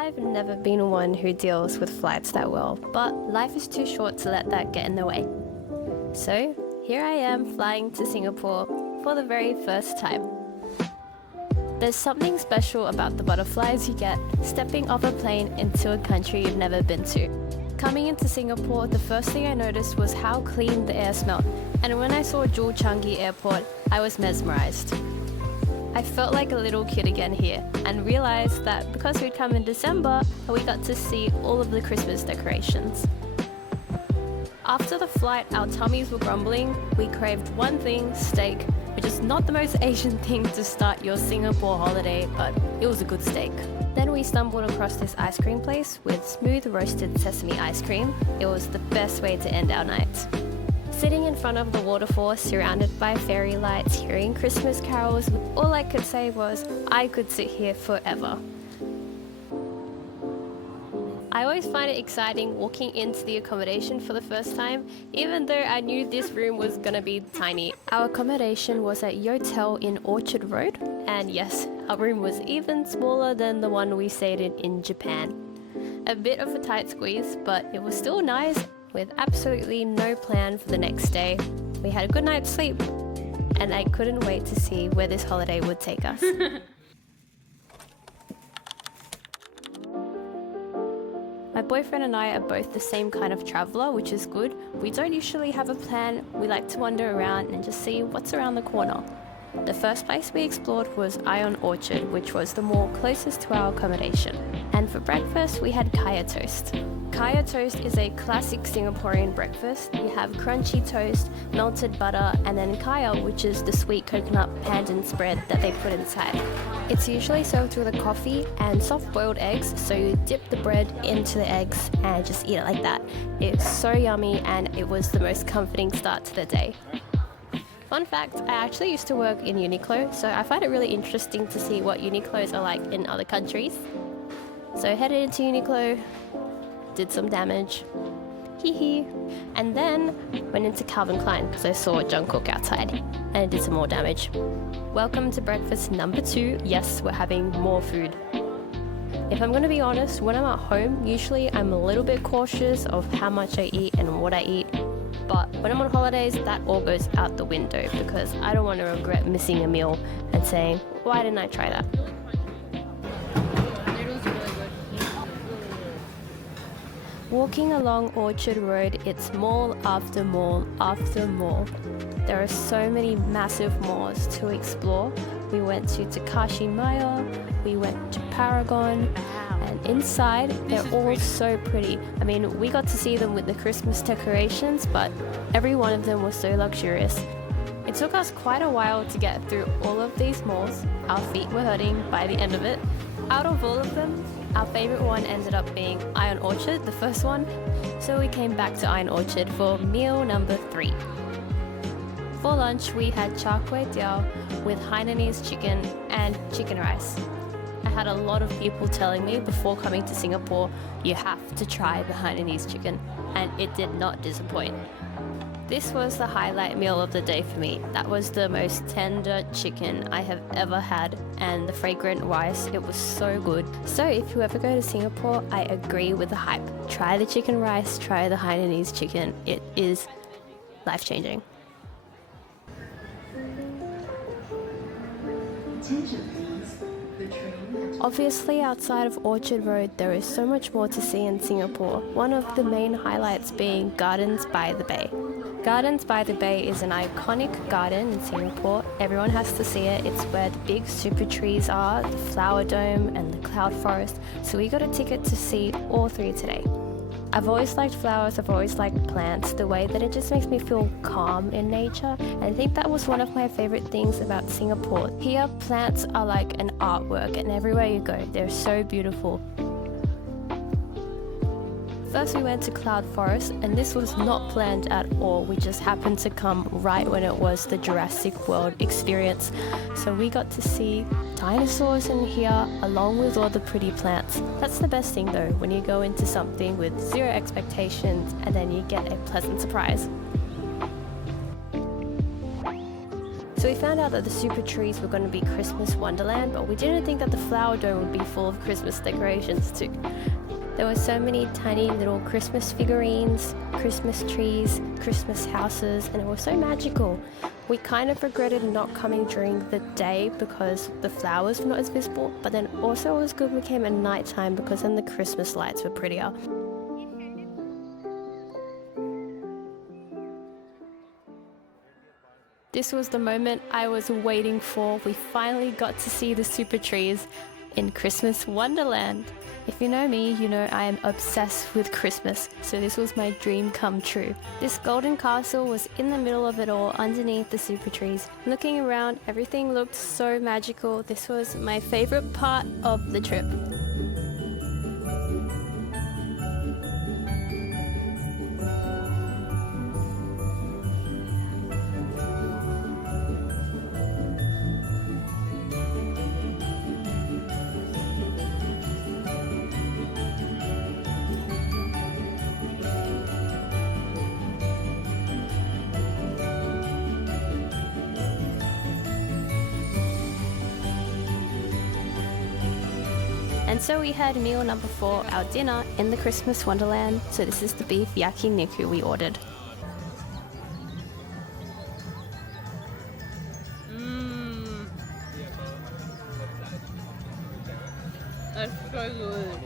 I've never been one who deals with flights that well, but life is too short to let that get in the way. So here I am flying to Singapore for the very first time. There's something special about the butterflies you get stepping off a plane into a country you've never been to. Coming into Singapore, the first thing I noticed was how clean the air smelled, and when I saw Changi Airport, I was mesmerized. I felt like a little kid again here and realized that because we'd come in December, we got to see all of the Christmas decorations. After the flight, our tummies were grumbling. We craved one thing, steak, which is not the most Asian thing to start your Singapore holiday, but it was a good steak. Then we stumbled across this ice cream place with smooth roasted sesame ice cream. It was the best way to end our night. Sitting in front of the waterfall, surrounded by fairy lights, hearing Christmas carols, all I could say was, I could sit here forever. I always find it exciting walking into the accommodation for the first time, even though I knew this room was gonna be tiny. Our accommodation was at Yotel in Orchard Road, and yes, our room was even smaller than the one we stayed in Japan. A bit of a tight squeeze, but it was still nice, with absolutely no plan for the next day. We had a good night's sleep, and I couldn't wait to see where this holiday would take us. My boyfriend and I are both the same kind of traveller, which is good. We don't usually have a plan, we like to wander around and just see what's around the corner. The first place we explored was Ion Orchard, which was the mall closest to our accommodation. And for breakfast, we had kaya toast. Kaya toast is a classic Singaporean breakfast. You have crunchy toast, melted butter, and then kaya, which is the sweet coconut pandan spread that they put inside. It's usually served with a coffee and soft-boiled eggs, so you dip the bread into the eggs and just eat it like that. It's so yummy, and it was the most comforting start to the day. Fun fact, I actually used to work in Uniqlo, so I find it really interesting to see what Uniqlos are like in other countries. So I headed into Uniqlo, did some damage, hee, and then went into Calvin Klein because I saw Jungkook outside and I did some more damage. Welcome to breakfast number 2. Yes, we're having more food. If I'm going to be honest, when I'm at home, usually I'm a little bit cautious of how much I eat and what I eat. But when I'm on holidays, that all goes out the window because I don't want to regret missing a meal and saying, why didn't I try that? Walking along Orchard Road, it's mall after mall after mall. There are so many massive malls to explore. We went to Takashi Maya, we went to Paragon, and inside they're all so pretty. I mean, we got to see them with the Christmas decorations, but every one of them was so luxurious. It took us quite a while to get through all of these malls. Our feet were hurting by the end of it. Out of all of them, our favourite one ended up being Ion Orchard, the first one, so we came back to Ion Orchard for meal number 3. For lunch, we had char kway teow with hainanese chicken and chicken rice. I had a lot of people telling me before coming to Singapore, you have to try the hainanese chicken, and it did not disappoint. This was the highlight meal of the day for me. That was the most tender chicken I have ever had, and the fragrant rice, it was so good. So if you ever go to Singapore, I agree with the hype. Try the chicken rice, try the hainanese chicken. It is life-changing. Obviously, outside of Orchard Road, there is so much more to see in Singapore, one of the main highlights being Gardens by the Bay. Gardens by the Bay is an iconic garden in Singapore. Everyone has to see it. It's where the big supertrees are, the flower dome and the cloud forest. So we got a ticket to see all 3 today. I've always liked flowers, I've always liked plants, the way that it just makes me feel calm in nature. And I think that was one of my favorite things about Singapore. Here, plants are like an artwork, and everywhere you go, they're so beautiful. First we went to Cloud Forest, and this was not planned at all. We just happened to come right when it was the Jurassic World experience. So we got to see dinosaurs in here along with all the pretty plants. That's the best thing though, when you go into something with 0 expectations and then you get a pleasant surprise. So we found out that the supertrees were going to be Christmas wonderland, but we didn't think that the flower dome would be full of Christmas decorations too. There were so many tiny little Christmas figurines, Christmas trees, Christmas houses, and it was so magical. We kind of regretted not coming during the day because the flowers were not as visible, but then also it was good we came at night time because then the Christmas lights were prettier. This was the moment I was waiting for. We finally got to see the supertrees in Christmas Wonderland. If you know me, you know I am obsessed with Christmas, so this was my dream come true. This golden castle was in the middle of it all, underneath the supertrees. Looking around, everything looked so magical. This was my favorite part of the trip. And so we had meal number 4, our dinner, in the Christmas Wonderland. So this is the beef yakiniku we ordered. That's so good.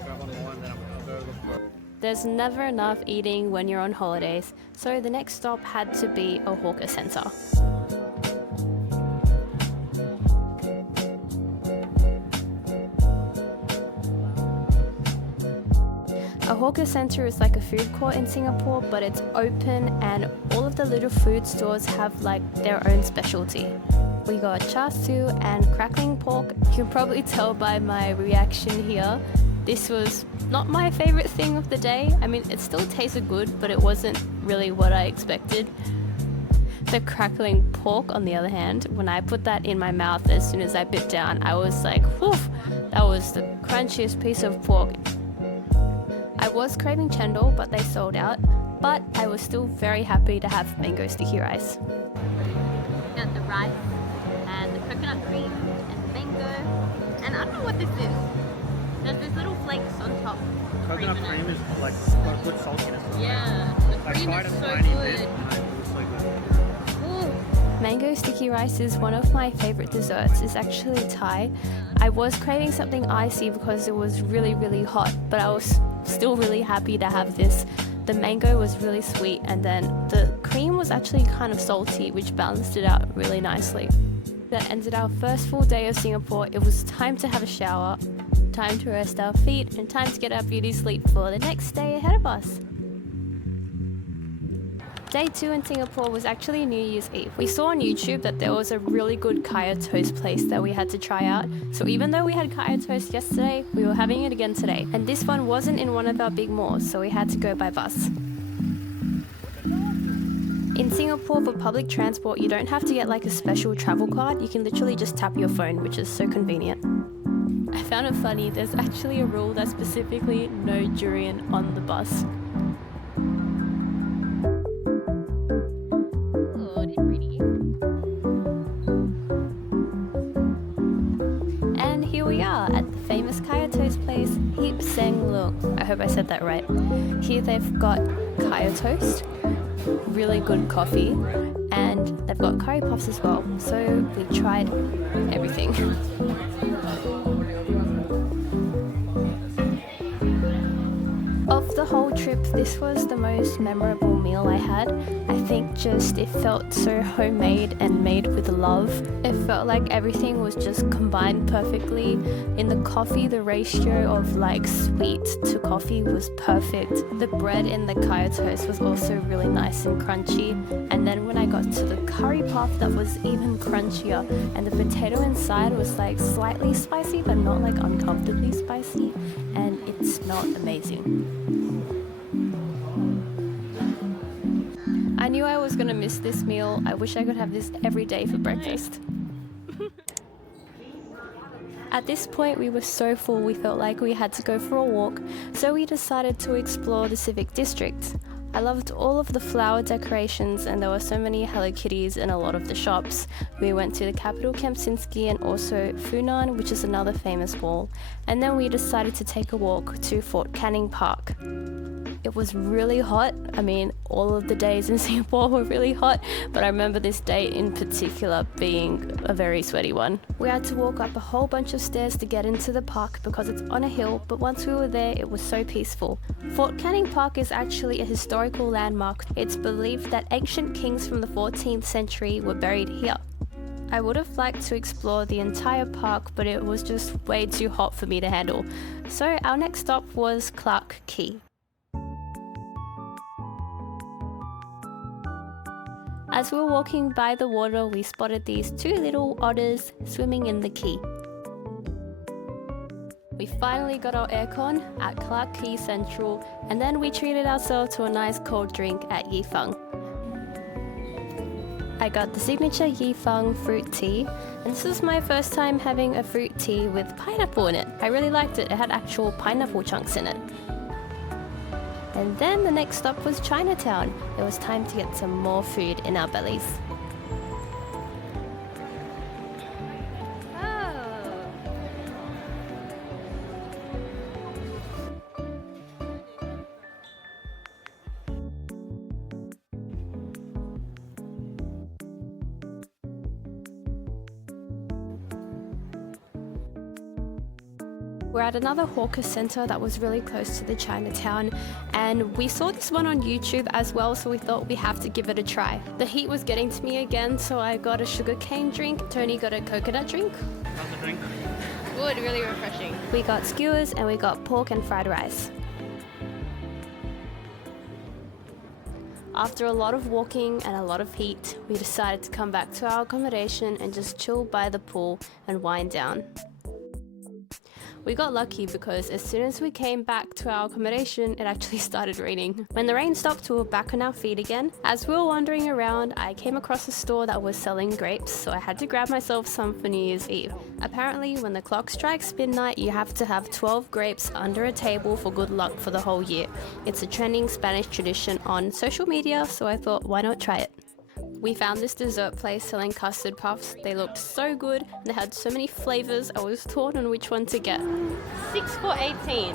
There's never enough eating when you're on holidays, so the next stop had to be a hawker centre. A hawker centre is like a food court in Singapore, but it's open and all of the little food stores have like their own specialty. We got char siu and crackling pork. You can probably tell by my reaction here. This was not my favourite thing of the day. I mean, it still tasted good, but it wasn't really what I expected. The crackling pork, on the other hand, when I put that in my mouth as soon as I bit down, I was like, whew, that was the crunchiest piece of pork. I was craving chendol, but they sold out, but I was still very happy to have mango sticky rice. Got the rice and the coconut cream and the mango, and I don't know what this is. There's these little flakes on top. Coconut cream is like got a good saltiness. Yeah, the cream is so good. It was so good. Ooh. Mango sticky rice is one of my favourite desserts. It's actually Thai. I was craving something icy because it was really, really hot, but I was still really happy to have this. The mango was really sweet and then the cream was actually kind of salty, which balanced it out really nicely. That ended our first full day of Singapore. It was time to have a shower, time to rest our feet, and time to get our beauty sleep for the next day ahead of us. Day 2 in Singapore was actually New Year's Eve. We saw on YouTube that there was a really good kaya toast place that we had to try out. So even though we had kaya toast yesterday, we were having it again today. And this one wasn't in one of our big malls, so we had to go by bus. In Singapore, for public transport, you don't have to get like a special travel card. You can literally just tap your phone, which is so convenient. I found it funny, there's actually a rule that specifically no durian on the bus. And here we are at the famous kaya toast place, Heap Seng Leong. I hope I said that right. Here they've got kaya toast, really good coffee, and they've got curry puffs as well. So we tried everything. Of the whole trip, this was the most memorable meal I had. I think just it felt so homemade and made with love. It felt like everything was just combined perfectly. In the coffee, the ratio of like sweet to coffee was perfect. The bread in the kaya toast was also really nice and crunchy. And then when I got to the curry puff, that was even crunchier. And the potato inside was like slightly spicy, but not like uncomfortably spicy. And it smelled amazing. I knew I was gonna miss this meal. I wish I could have this every day for breakfast. At this point, we were so full we felt like we had to go for a walk, so we decided to explore the civic district. I loved all of the flower decorations, and there were so many Hello Kitties in a lot of the shops. We went to the capital Kempsinski and also Funan, which is another famous wall, and then we decided to take a walk to Fort Canning Park. It was really hot. I mean, all of the days in Singapore were really hot, but I remember this day in particular being a very sweaty one. We had to walk up a whole bunch of stairs to get into the park because it's on a hill, but once we were there, it was so peaceful. Fort Canning Park is actually a historical landmark. It's believed that ancient kings from the 14th century were buried here. I would have liked to explore the entire park, but it was just way too hot for me to handle. So our next stop was Clark Quay. As we were walking by the water, we spotted these two little otters swimming in the quay. We finally got our aircon at Clark Quay Central, and then we treated ourselves to a nice cold drink at Yifeng. I got the signature Yifeng fruit tea, and this is my first time having a fruit tea with pineapple in it. I really liked it. It had actual pineapple chunks in it. And then the next stop was Chinatown. It was time to get some more food in our bellies. We're at another hawker centre that was really close to the Chinatown, and we saw this one on YouTube as well, so we thought we have to give it a try. The heat was getting to me again, so I got a sugarcane drink. Tony got a coconut drink. How's the drink? Good, really refreshing. We got skewers and we got pork and fried rice. After a lot of walking and a lot of heat, we decided to come back to our accommodation and just chill by the pool and wind down. We got lucky because as soon as we came back to our accommodation, it actually started raining. When the rain stopped, we were back on our feet again. As we were wandering around, I came across a store that was selling grapes, so I had to grab myself some for New Year's Eve. Apparently, when the clock strikes midnight, you have to have 12 grapes under a table for good luck for the whole year. It's a trending Spanish tradition on social media, so I thought, why not try it? We found this dessert place selling custard puffs. They looked so good and they had so many flavors. I was torn on which one to get. 6 for 18.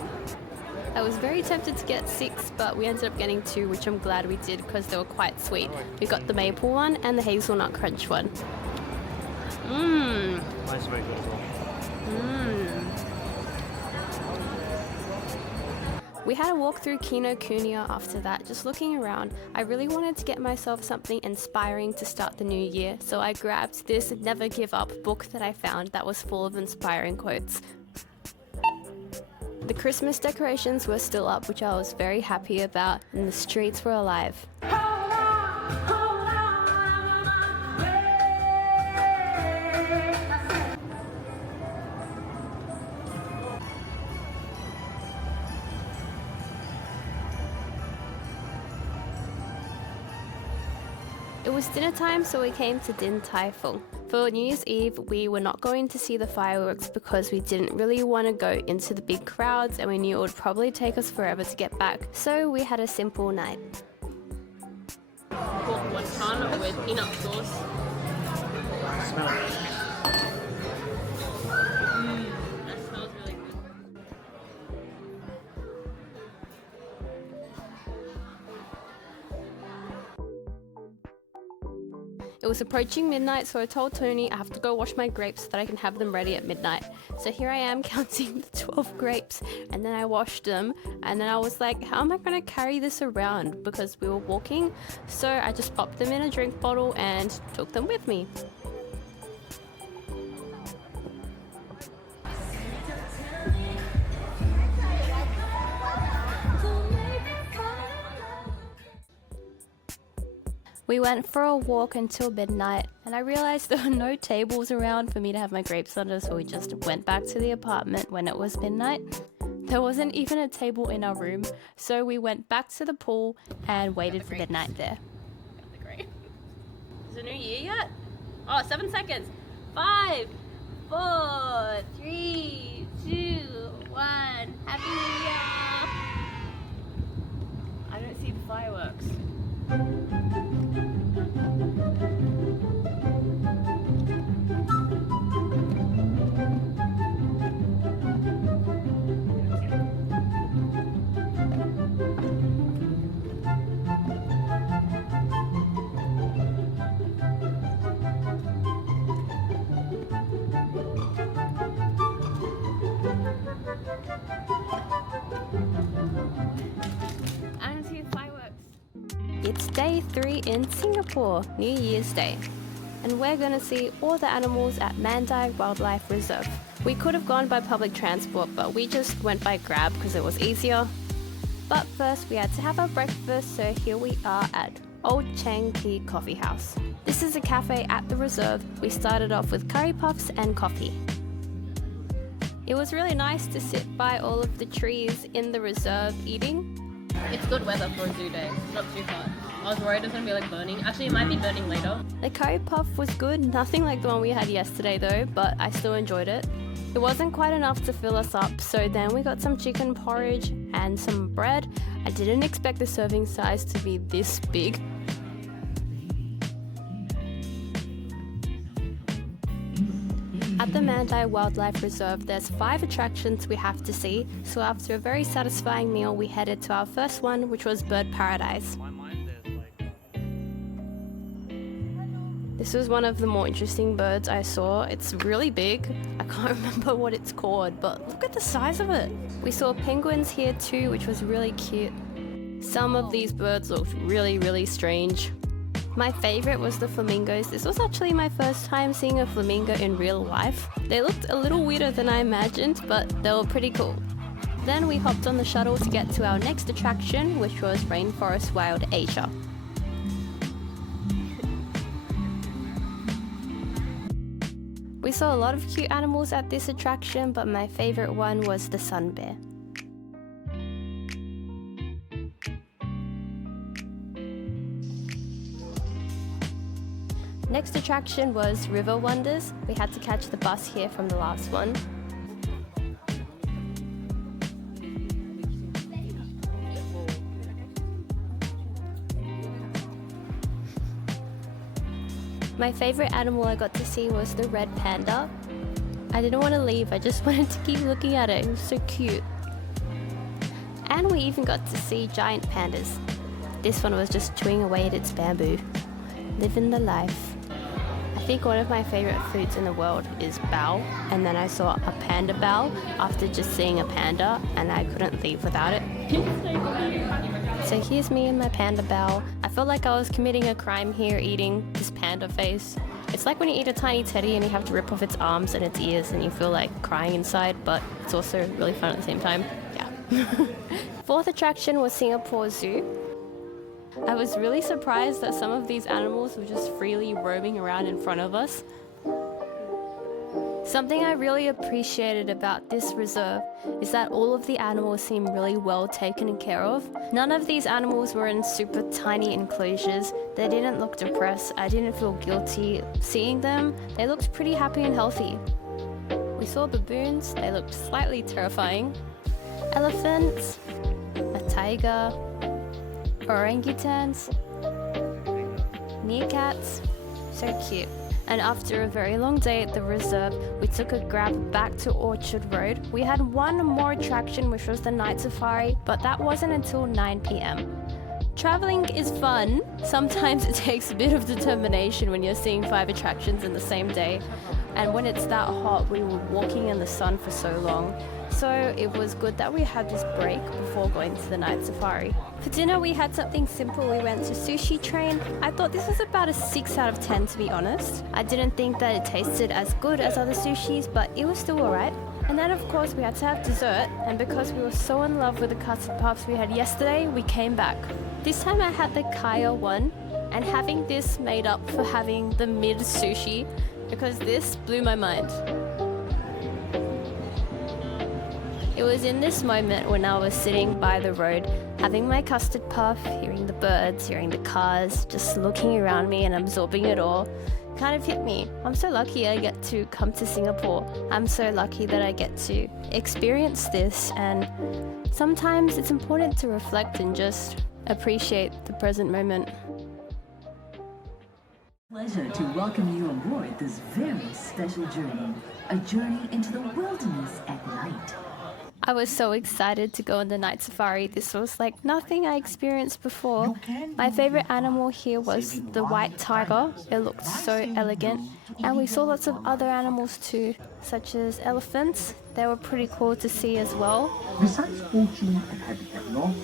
I was very tempted to get 6, but we ended up getting 2, which I'm glad we did because they were quite sweet. We got the maple one and the hazelnut crunch one. Mine's very good as well. We had a walk through Kinokuniya after that, just looking around. I really wanted to get myself something inspiring to start the new year, so I grabbed this Never Give Up book that I found that was full of inspiring quotes. The Christmas decorations were still up, which I was very happy about, and the streets were alive. It was dinner time, so we came to Din Tai Fung. For New Year's Eve, we were not going to see the fireworks because we didn't really want to go into the big crowds and we knew it would probably take us forever to get back. So we had a simple night. Pork wonton with peanut sauce. Smell it. That smells really good. It was approaching midnight, so I told Tony I have to go wash my grapes so that I can have them ready at midnight. So here I am counting the 12 grapes, and then I washed them, and then I was like, how am I going to carry this around? Because we were walking, so I just popped them in a drink bottle and took them with me. We went for a walk until midnight, and I realized there were no tables around for me to have my grapes under, so we just went back to the apartment when it was midnight. There wasn't even a table in our room, so we went back to the pool and waited for midnight there. Got the grape. Is it New Year yet? Oh, 7 seconds. 5, 4, 3, 2, 1. Happy New Year! I don't see the fireworks. And see fireworks. It's day 3 in Singapore, New Year's Day. And we're gonna see all the animals at Mandai Wildlife Reserve. We could have gone by public transport, but we just went by Grab because it was easier. But first we had to have our breakfast, so here we are at Old Changi Coffee House. This is a cafe at the reserve. We started off with curry puffs and coffee. It was really nice to sit by all of the trees in the reserve eating. It's good weather for a zoo day. It's not too hot. I was worried it was going to be like burning. Actually, it might be burning later. The curry puff was good, nothing like the one we had yesterday though, but I still enjoyed it. It wasn't quite enough to fill us up, so then we got some chicken porridge and some bread. I didn't expect the serving size to be this big. At the Mandai Wildlife Reserve, there's 5 attractions we have to see, so after a very satisfying meal, we headed to our first one, which was Bird Paradise. This was one of the more interesting birds I saw. It's really big. I can't remember what it's called, but look at the size of it. We saw penguins here too, which was really cute. Some of these birds looked really strange. My favorite was the flamingos. This was actually my first time seeing a flamingo in real life. They looked a little weirder than I imagined, but they were pretty cool. Then we hopped on the shuttle to get to our next attraction, which was Rainforest Wild Asia. We saw a lot of cute animals at this attraction, but my favorite one was the sun bear. Next attraction was River Wonders. We had to catch the bus here from the last one. My favorite animal I got to see was the red panda. I didn't want to leave, I just wanted to keep looking at it. It was so cute. And we even got to see giant pandas. This one was just chewing away at its bamboo. Living the life. I think one of my favorite foods in the world is bao, and then I saw a panda bao after just seeing a panda, and I couldn't leave without it. So here's me and my panda bao. I felt like I was committing a crime here eating this panda face. It's like when you eat a tiny teddy and you have to rip off its arms and its ears and you feel like crying inside, but it's also really fun at the same time. Yeah. Fourth attraction was Singapore Zoo. I was really surprised that some of these animals were just freely roaming around in front of us. Something I really appreciated about this reserve is that all of the animals seem really well taken care of. None of these animals were in super tiny enclosures. They didn't look depressed. I didn't feel guilty seeing them. They looked pretty happy and healthy. We saw baboons. They looked slightly terrifying. Elephants, a tiger, orangutans, meerkats, so cute. And after a very long day at the reserve, we took a grab back to Orchard Road. We had one more attraction, which was the night safari, but that wasn't until 9 p.m. Traveling is fun. Sometimes it takes a bit of determination when you're seeing 5 attractions in the same day. And when it's that hot, we were walking in the sun for so long. So it was good that we had this break before going to the night safari. For dinner, we had something simple. We went to Sushi Train. I thought this was about a 6 out of 10, to be honest. I didn't think that it tasted as good as other sushis, but it was still alright. And then of course we had to have dessert, and because we were so in love with the custard puffs we had yesterday, we came back. This time I had the kaya one, and having this made up for having the mid sushi, because this blew my mind. It was in this moment when I was sitting by the road, having my custard puff, hearing the birds, hearing the cars, just looking around me and absorbing it all, kind of hit me. I'm so lucky I get to come to Singapore. I'm so lucky that I get to experience this, and sometimes it's important to reflect and just appreciate the present moment. Pleasure to welcome you aboard this very special journey, a journey into the wilderness at night. I was so excited to go on the night safari. This was like nothing I experienced before. My favorite animal here was the white tiger. It looked so elegant. And we saw lots of other animals too, such as elephants. They were pretty cool to see as well. Besides poaching and habitat loss,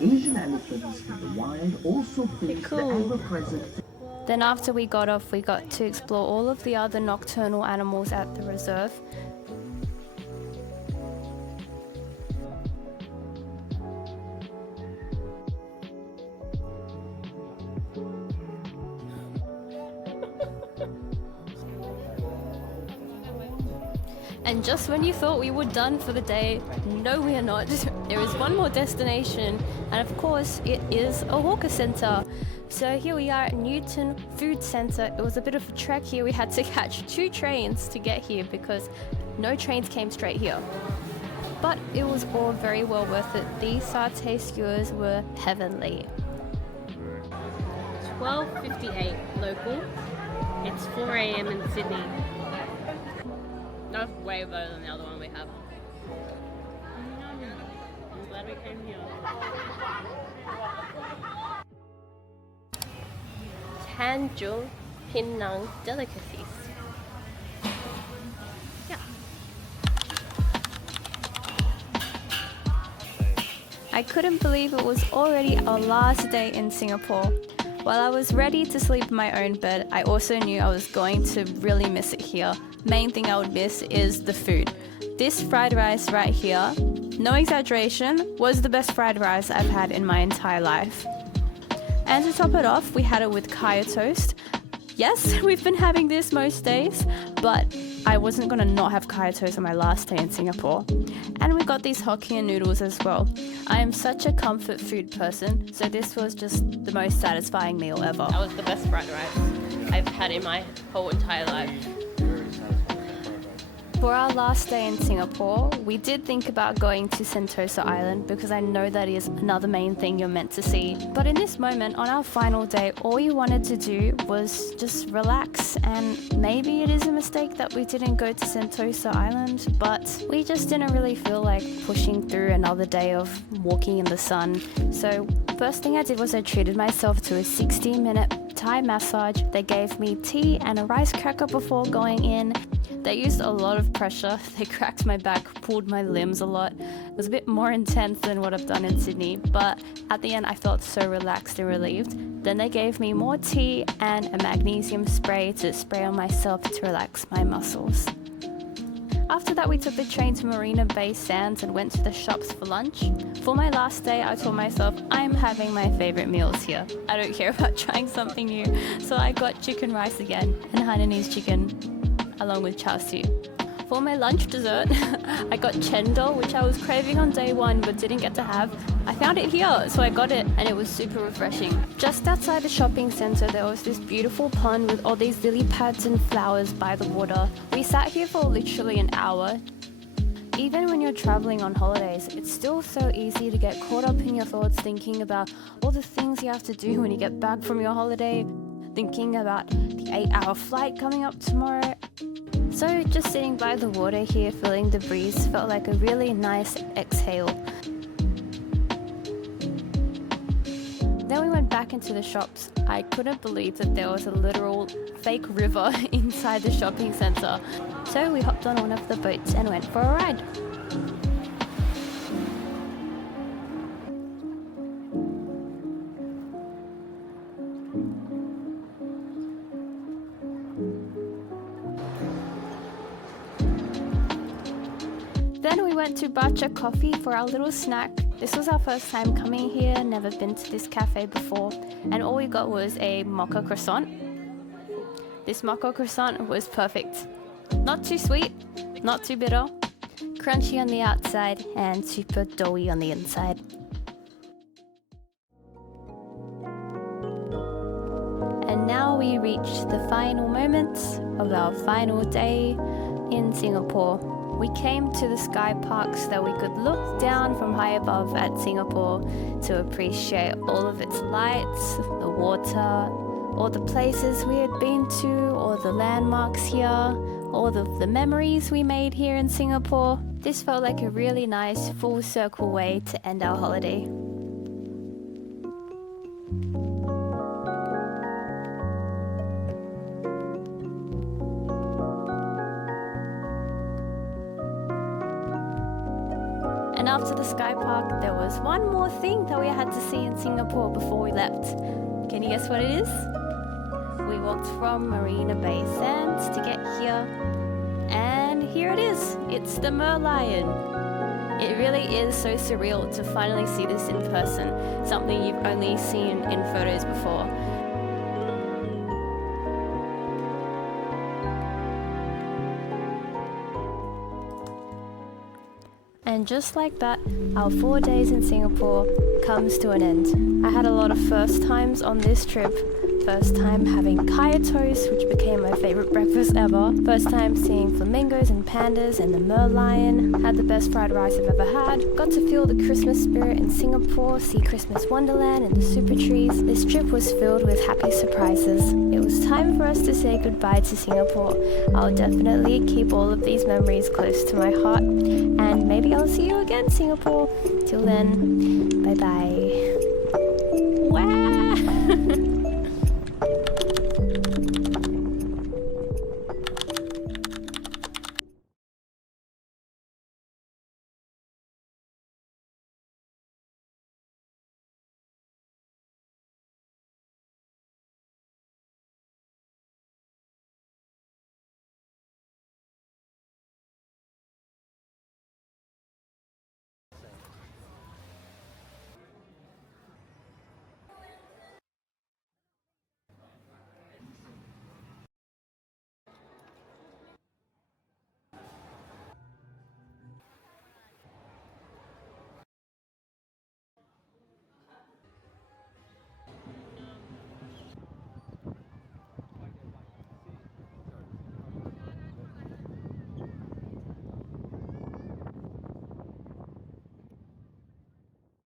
Asian elephants in the wild also face the ever-present. Then after we got off, we got to explore all of the other nocturnal animals at the reserve. And just when you thought we were done for the day, no we are not. There is one more destination, and of course it is a hawker centre. So here we are at Newton Food Centre. It was a bit of a trek here. We had to catch 2 trains to get here because no trains came straight here. But it was all very well worth it. These satay skewers were heavenly. 12:58 local. It's 4 a.m. in Sydney. That's way better than the other one we have. I'm glad we came here. Tanjung Pinang delicacies. Yeah. I couldn't believe it was already our last day in Singapore. While I was ready to sleep in my own bed, I also knew I was going to really miss it here. Main thing I would miss is the food. This fried rice right here, no exaggeration, was the best fried rice I've had in my entire life. And to top it off, we had it with kaya toast. Yes, we've been having this most days, but I wasn't gonna not have kaya toast on my last day in Singapore. And we got these Hokkien noodles as well. I am such a comfort food person, so this was just the most satisfying meal ever. That was the best fried rice I've had in my whole entire life. For our last day in Singapore, we did think about going to Sentosa Island because I know that is another main thing you're meant to see. But in this moment, on our final day, all we wanted to do was just relax, and maybe it is a mistake that we didn't go to Sentosa Island, but we just didn't really feel like pushing through another day of walking in the sun. So first thing I did was I treated myself to a 60-minute Thai massage. They gave me tea and a rice cracker before going in. They used a lot of pressure. They cracked my back, pulled my limbs a lot. It was a bit more intense than what I've done in Sydney, but at the end I felt so relaxed and relieved. Then they gave me more tea and a magnesium spray to spray on myself to relax my muscles. After that, we took the train to Marina Bay Sands and went to the shops for lunch. For my last day, I told myself I'm having my favorite meals here. I don't care about trying something new, so I got chicken rice again and hainanese chicken, along with char siu. For my lunch dessert, I got chendol, which I was craving on day 1 but didn't get to have. I found it here, so I got it, and it was super refreshing. Just outside the shopping centre, there was this beautiful pond with all these lily pads and flowers by the water. We sat here for literally an hour. Even when you're travelling on holidays, it's still so easy to get caught up in your thoughts thinking about all the things you have to do when you get back from your holiday, thinking about the 8-hour flight coming up tomorrow. So just sitting by the water here, feeling the breeze, felt like a really nice exhale. Then we went back into the shops. I couldn't believe that there was a literal fake river inside the shopping centre. So we hopped on one of the boats and went for a ride. Then we went to Bacha Coffee for our little snack. This was our first time coming here, never been to this cafe before, and all we got was a mocha croissant. This mocha croissant was perfect. Not too sweet, not too bitter, crunchy on the outside and super doughy on the inside. And now we reached the final moments of our final day in Singapore. We came to the Skypark so that we could look down from high above at Singapore to appreciate all of its lights, the water, all the places we had been to, all the landmarks here, all of the memories we made here in Singapore. This felt like a really nice full circle way to end our holiday. And after the Skypark, there was one more thing that we had to see in Singapore before we left. Can you guess what it is? We walked from Marina Bay Sands to get here, and here it is. It's the merlion. It really is so surreal to finally see this in person, something you've only seen in photos before. And just like that, our 4 days in Singapore comes to an end. I had a lot of first times on this trip. First time having kaya toast, which became my favorite breakfast ever. First time seeing flamingos and pandas and the merlion. Had the best fried rice I've ever had. Got to feel the Christmas spirit in Singapore, see Christmas wonderland and the supertrees. This trip was filled with happy surprises. It was time for us to say goodbye to Singapore. I'll definitely keep all of these memories close to my heart, and maybe I'll see you again, Singapore. Till then, bye bye. Wow!